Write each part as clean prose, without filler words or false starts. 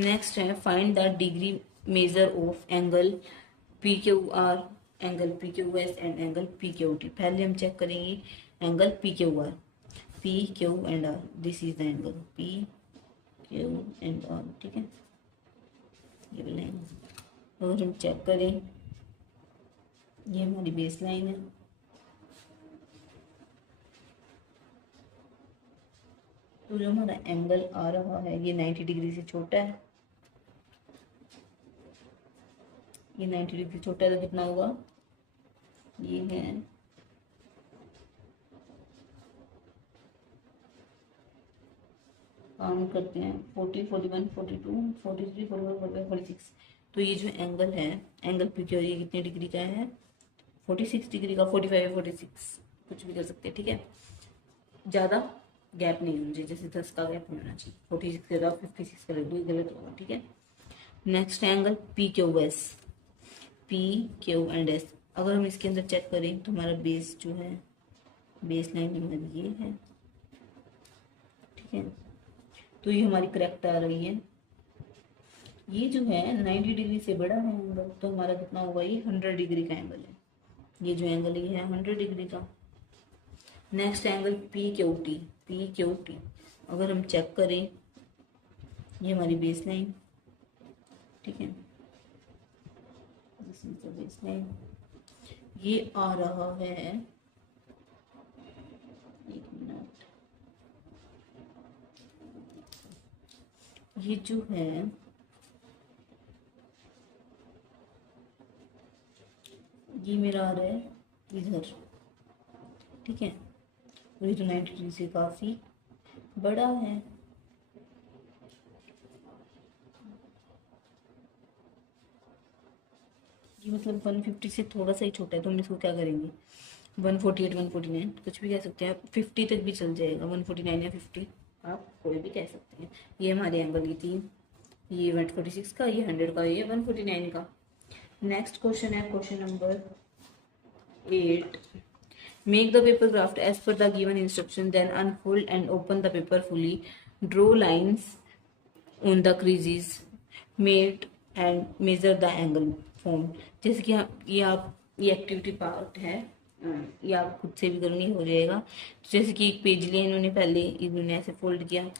Next है find the degree measure of angle P Q R, angle P Q S and angle P Q T. पहले हम check करेंगे angle P Q R, P Q and R, this is the angle P Q and R, ठीक है, ये वाला angle. अगर हम check करें, ये हमारी बेस लाइन है, तो जो हमारा एंगल आ रहा है ये 90 डिग्री से छोटा है, ये 90 डिग्री से छोटा है, तो कितना होगा, ये है काउंट करते हैं 40, 41, 42, 43, 44, 45, 46। तो ये जो एंगल है, एंगल पी क्यू, ये कितने डिग्री का है, 46 डिग्री का, 45, 46 कुछ भी कर सकते हैं, ठीक है। ज़्यादा गैप नहीं होना चाहिए, जैसे 10 का गैप नहीं होना चाहिए, 46 के बाद 56 का रख दो, गलत होगा, ठीक है। Next angle P Q S, P Q and S. अगर हम इसके अंदर चेक करें तो हमारा बेस जो है, बेस लाइन हमारी ये है, ठीक है, तो ये हमारी करेक्ट आ रही है। ये जो है 90 डिग्री से बड़ा है एंगल, तो हमारा कितना होगा, ये 100 डिग्री का एंगल है, ये जो एंगल ये है 100 डिग्री का। Next angle P Q T, P Q T अगर हम चेक करें, ये हमारी बेस लाइन, ठीक है, this is the base line, ये आ रहा है, एक मिनट, ये जो है ये मेरा आ रहा है इधर, ठीक है, और ये तो 90 डिग्री से काफी बड़ा है, ये मतलब 150 से थोड़ा सा ही छोटा है, तो हम इसको क्या करेंगे, 148, 149 कुछ भी कह सकते हैं, 50 तक भी चल जाएगा, 149 या 50 आप कोई भी कह सकते हैं। ये हमारे एंगल की थी, ये 146 का, ये 100 का, ये 149 का। नेक्स्ट क्वेश्चन है question number 8। Make the paper craft as per the given instruction, then unfold and open the paper fully. Draw lines on the creases made and measure the angle formed. जैसे कि ये आप ये activity part है, ये आप खुद से भी करेंगे, हो जाएगा। तो जैसे कि एक पेज लिया इन्होंने, पहले इन्होंने ऐसे फोल्ड किया,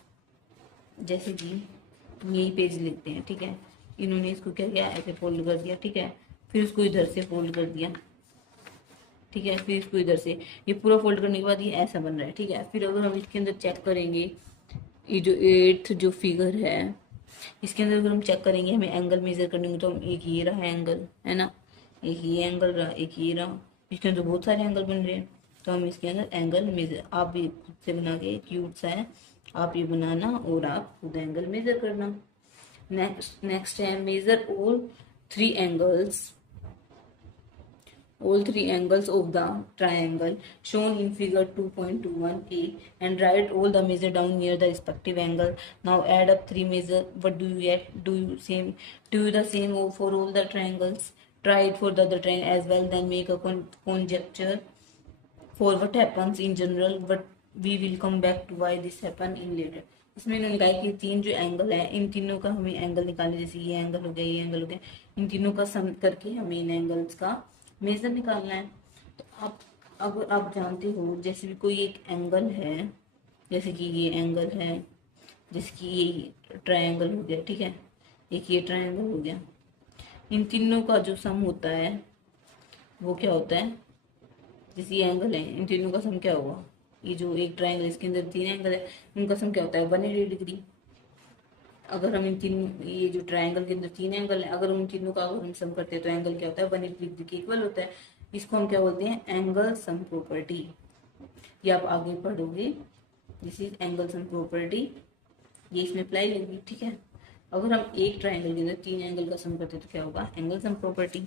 जैसे कि यही पेज लिखते हैं, ठीक है, इन्होंने इसको क्या किया, ऐसे फोल्ड कर दिया, ठीक है, फिर उसको इधर से फोल्ड कर दिया, ठीक है, फिर इसको इधर से ये पूरा फोल्ड करने के बाद ये ऐसा बन रहा है, ठीक है। फिर अगर हम इसके अंदर चेक करेंगे, ये जो 8th जो फिगर है, इसके अंदर अगर हम चेक करेंगे, हमें एंगल मेजर करने में, तो हम एक ये रहा एंगल है ना, एक ये एंगल रहा, एक ये रहा, इसके अंदर बहुत सारे एंगल बन रहे हैं, तो हम इसके अंदर एंगल मेजर, आप भी खुद से बना के, क्यूट सा है, आप ये बनाना और आप खुद एंगल मेजर करना। नेक्स्ट है measure all 3 angles, all 3 angles of the triangle shown in figure 2.21a and write all the measure down near the respective angle. Now add up 3 measure. What do you get? Do you the same for all the triangles? Try it for the other triangle as well, then make a conjecture for what happens in general, but we will come back to why this happen in later. इसमें इन्होंने कहा कि 3 जो angle है, इन तीनों का हमें angle निकालने, जैसे ये एंगल हो गया, ये एंगल हो गया, इन तीनों का सम करके हमें इन एंगल्स का मेजर निकालना है। तो आप अगर आप जानते हो, जैसे भी कोई एक एंगल है, जैसे कि ये एंगल है, जैसे कि ये ट्रायंगल हो गया, ठीक है, एक ये ट्रायंगल हो गया, इन तीनों का जो सम होता है वो क्या होता है, जैसे ये एंगल है, इन तीनों का सम क्या होगा, ये जो एक ट्रायंगल, इसके अंदर 3 एंगल है, इनका सम क्या होता है, 180 डिग्री। अगर हम इन तीन, ये जो ट्रायंगल के अंदर 3 एंगल है, अगर उन तीनों का अगर हम सम करते हैं तो एंगल क्या होता है, 180 डिग्री के इक्वल होता है। इसको हम क्या बोलते हैं, एंगल सम प्रॉपर्टी। ये आप आगे पढ़ोगे, this is angle sum property, ये इसमें अप्लाई होगी, ठीक है। अगर हम एक ट्रायंगल के अंदर 3 एंगल का सम करते हैं तो क्या होगा, एंगल सम प्रॉपर्टी।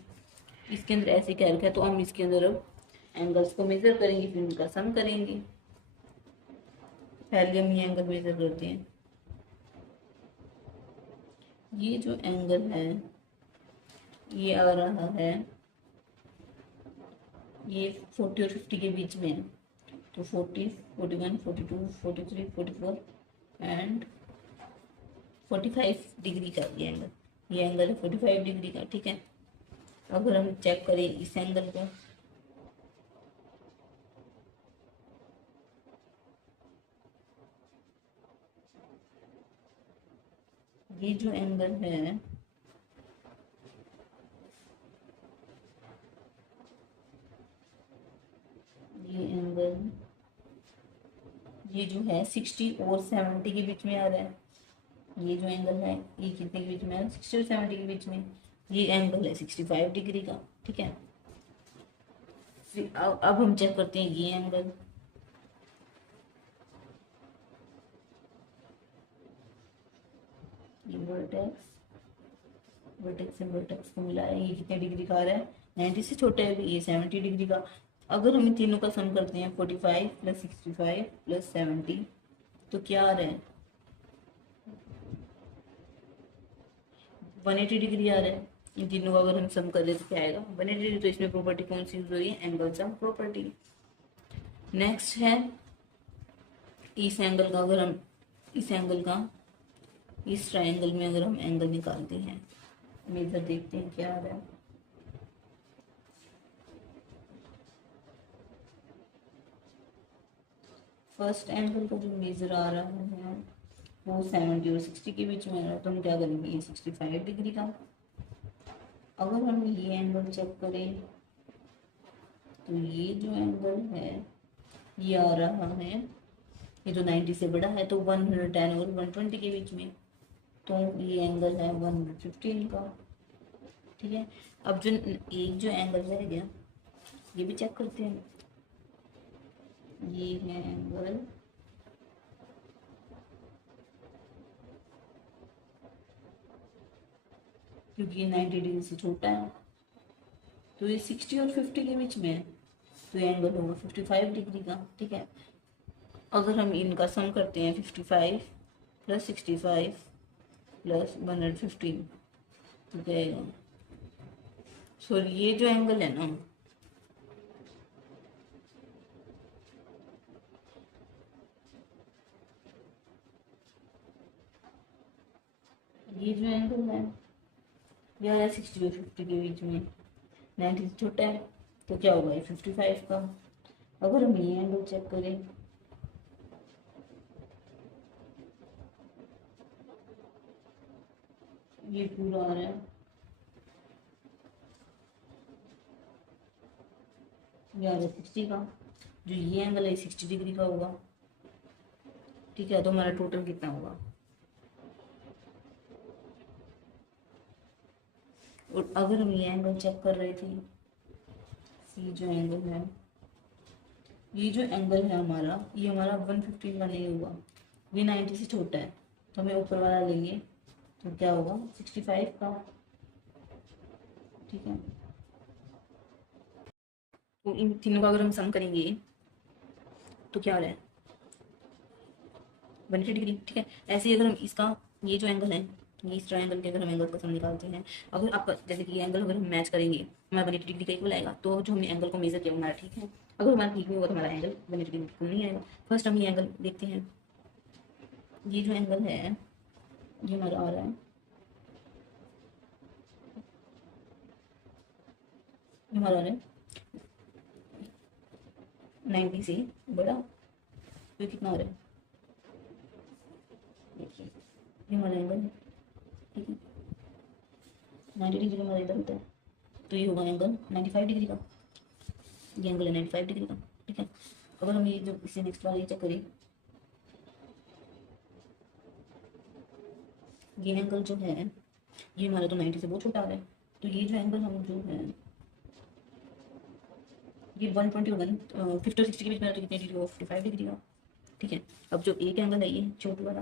इसके अंदर ऐसे क्या रखा है, तो हम इसके अंदर अब एंगल्स को मेजर करेंगे, फिर उनका सम करेंगे। पहले हम ये एंगल मेजर करते हैं, ये जो एंगल है ये आ रहा है, ये 40 और 50 के बीच में है, तो 40, 41, 42, 43, 44 एंड 45 डिग्री का ये एंगल है 45 डिग्री का, ठीक है। अगर हम चेक करें इस एंगल को, ये जो एंगल है ये एंगल, ये जो है 60 और 70 के बीच में आ रहा है। ये जो एंगल है ये कितने के बीच में है, 60 और 70 के बीच में। ये एंगल है 65 डिग्री का, ठीक है। फिर अब हम चेक करते हैं ये एंगल। ये वर्टेक्स, वर्टेक्स से वर्टेक्स को मिला है, ये कितने डिग्री का आ रहा है, 90 से छोटा है भी, ये 70 डिग्री का। अगर हम इन तीनों का सम करते हैं 45 + 65 + 70, तो क्या आ रहा है, 180 डिग्री आ रहा है। इन तीनों का अगर हम सम कर ले तो क्या आएगा, 180 डिग्री। तो इसमें प्रॉपर्टी कौन सी यूज हो रही है, एंगल सम प्रॉपर्टी। नेक्स्ट है इस एंगल का, अगर हम इस एंगल का इस ट्रायंगल में अगर हम एंगल निकालते हैं, मेजर देखते हैं क्या आ रहा है। फर्स्ट एंगल का जो मेजर आ रहा है वो 70 और 60 के बीच में आ रहा है, तो हम क्या करेंगे, ये 65 डिग्री का। अगर हम ये एंगल चेक करें तो ये जो एंगल है ये आ रहा है, ये जो 90 से बड़ा है, तो 110 और 120 के बीच में, तो ये एंगल है 115 का, ठीक है। अब जो एक जो एंगल रह गया ये भी चेक करते हैं। ये है एंगल, क्योंकि ये 90 डिग्री से छोटा है, तो ये 60 और 50 के बीच में है, तो ये एंगल होगा 55 डिग्री का, ठीक है। अगर हम इनका सम करते हैं 55 + 65 + 115, तो क्या आएगा, सॉरी ये जो एंगल है ना, ये जो एंगल है ये आ रहा है 60 और 50 के बीच में, 90 से छोटा है, तो क्या होगा, ये 55 का। अगर हम ये एंगल चेक करें, ये पूरा आ रहा है, ये आ रहा है 60 का। जो ये एंगल है 60 डिग्री का होगा, ठीक है। तो हमारा टोटल कितना होगा, और अगर हम ये एंगल चेक कर रहे थे, ये जो एंगल है, ये जो एंगल है हमारा, ये हमारा 115 का नहीं होगा, ये 90 से छोटा है, तो हमें ऊपर वाला लेंगे, तो क्या होगा 65 का, ठीक है। तो इन तीनों का अगर हम सम करेंगे तो क्या आ रहा है, 180 डिग्री, ठीक है। ऐसे ही अगर हम इसका ये जो एंगल है, ये इस ट्रायंगल के अगर हम एंगल का सम निकालते हैं, अगर आपका जैसे कि ये एंगल अगर हम मैच करेंगे हमारा 180 डिग्री का इक्वल आएगा, तो जो हमने एंगल को मेजर किया हमारा ठीक है। अगर हमारा ठीक नहीं होगा तो हमारा एंगल 180 डिग्री इक्वल नहीं आएगा। फर्स्ट हम ये एंगल देखते हैं, ये जो एंगल है ये हमारा आ रहा है, ये हमारा आ रहा है 90 से बड़ा, तो कितना आ रहा है, देखिए ये हमारा एंगल है, ठीक है। 90 डिग्री का हमारा इधर होता है, तो ये होगा एंगल 95 डिग्री का, ये एंगल है 95 डिग्री का, ठीक है। अगर हम ये जो इसे नेक्स्ट वाला ये चेक करें, ये एंगल जो है ये हमारा तो 90 से बहुत छोटा आ रहा है, तो ये जो एंगल हम जो है ये 120 और 50 और 60 के बीच में, तो कितनी डिग्री हो, 55 डिग्री का, ठीक है। अब जो एक एंगल है ये छोटू वाला,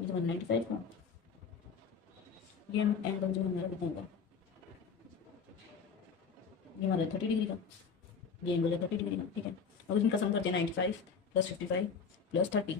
ये तो 195 का, ये एंगल जो हमारा कितना होगा, ये हमारा 30 डिग्री का, ये एंगल है 30 डिग्री का, ठीक है। अगर इनका सम करते हैं 95 + 55 + 30,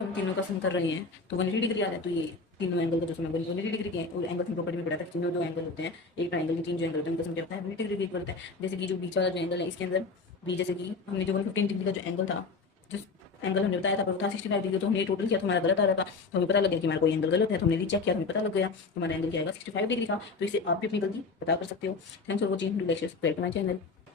हम तीनों का सम कर रहे हैं तो 180 डिग्री आ रहा है। तो ये तीनों एंगल का जो सम है 180 डिग्री के हैं, और एंगल की प्रॉपर्टी में पढ़ा था तीनों जो एंगल होते हैं, एक ट्रायंगल के 3 जो एंगल होते हैं उनका सम क्या होता है, 180 डिग्री के इक्वल होता है। जैसे कि जो बीच वाला जो एंगल है इसके अंदर भी, जैसे कि हमने जो 115 डिग्री का जो एंगल था, जो एंगल हमने बताया था पर वो था 65 डिग्री, तो हमने टोटल किया तो हमारा गलत आ रहा था, तो हमें पता लग गया कि हमारा कोई एंगल गलत है, तो हमने रीचेक किया, हमें पता लग गया हमारा एंगल क्या आएगा 65 डिग्री का। तो इससे आप भी अपनी गलती पता कर सकते हो। Thanks for watching, do like share subscribe to my channel.